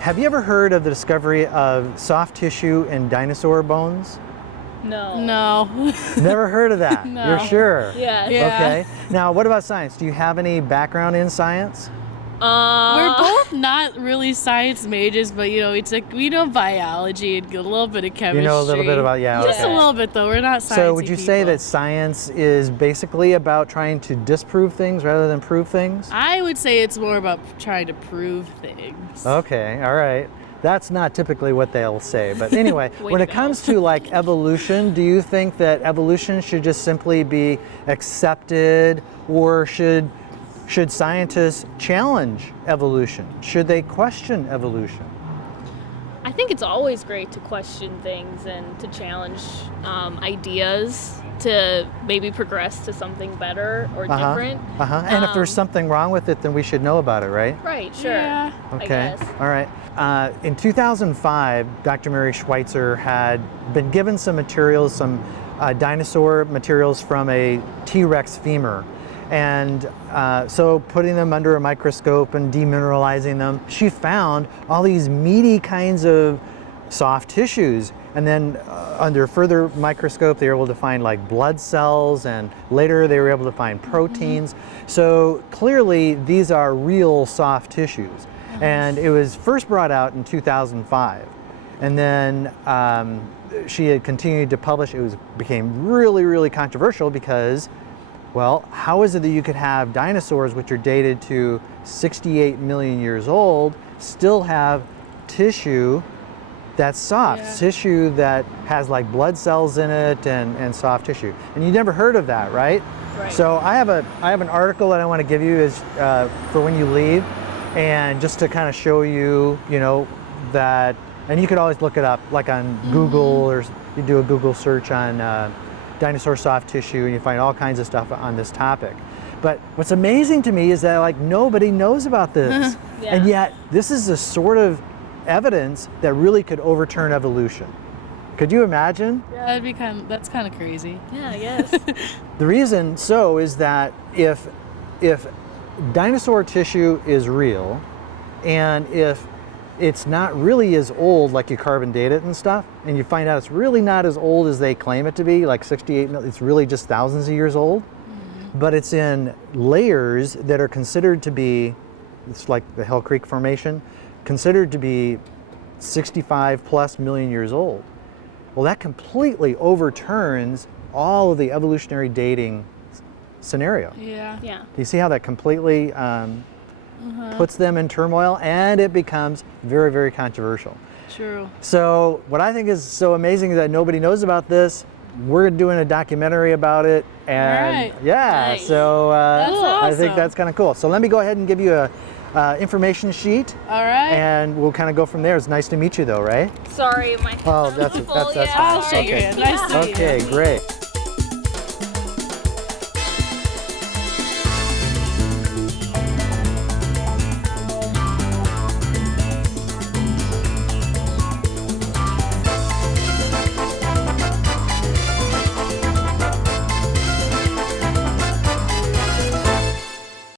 Have you ever heard of the discovery of soft tissue in dinosaur bones? No. No. Never heard of that? No. You're sure? Yeah. Okay. Now, what about science? Do you have any background in science? We're both not really science majors, but we know biology and a little bit of chemistry. You know a little bit about, yeah, Just okay. a little bit though, we're not sciencey So would you say people. that science is basically about trying to disprove things rather than prove things? I would say it's more about trying to prove things. Okay, all right. That's not typically what they'll say, but anyway, Way when to it go. comes to like evolution, do you think that evolution should just simply be accepted, or should scientists challenge evolution? Should they question evolution? I think it's always great to question things and to challenge ideas to maybe progress to something better or different. And if there's something wrong with it, then we should know about it, right? Right, sure. Yeah. I Okay, guess. all right. In 2005, Dr. Mary Schweitzer had been given some materials, some dinosaur materials from a T-Rex femur. And so putting them under a microscope and demineralizing them, she found all these meaty kinds of soft tissues. And then under further microscope, they were able to find like blood cells, and later they were able to find proteins. So clearly these are real soft tissues. And it was first brought out in 2005. And then she had continued to publish. It became really, really controversial because, well, how is it that you could have dinosaurs which are dated to 68 million years old still have tissue that's soft, Yeah. tissue that has like blood cells in it and soft tissue? And you never heard of that, right? Right. So I have an article that I want to give you is for when you leave, and just to kind of show you, that, and you could always look it up like on Google, or you do a Google search on dinosaur soft tissue, and you find all kinds of stuff on this topic. But what's amazing to me is that like nobody knows about this. Yeah. And yet this is the sort of evidence that really could overturn evolution. Could you imagine? Yeah, that's kind of crazy. Yeah, I guess. The reason so is that if dinosaur tissue is real, and if it's not really as old, like you carbon date it and stuff, and you find out it's really not as old as they claim it to be, like 68 million, it's really just thousands of years old, but it's in layers that are considered to be, it's like the Hell Creek Formation, considered to be 65 plus million years old. Well, that completely overturns all of the evolutionary dating scenario. Yeah. Yeah. Do you see how that completely puts them in turmoil, and it becomes very, very controversial? True. So what I think is so amazing is that nobody knows about this. We're doing a documentary about it, and All right. yeah, Nice. so That's I think awesome. that's kind of cool. So let me go ahead and give you a information sheet, All right. and we'll kind of go from there. It's nice to meet you, though, right? Sorry, my Oh, hands that's are full. that's Yeah, fine. I'll shake your Okay. hand. Nice to meet you. Okay, great.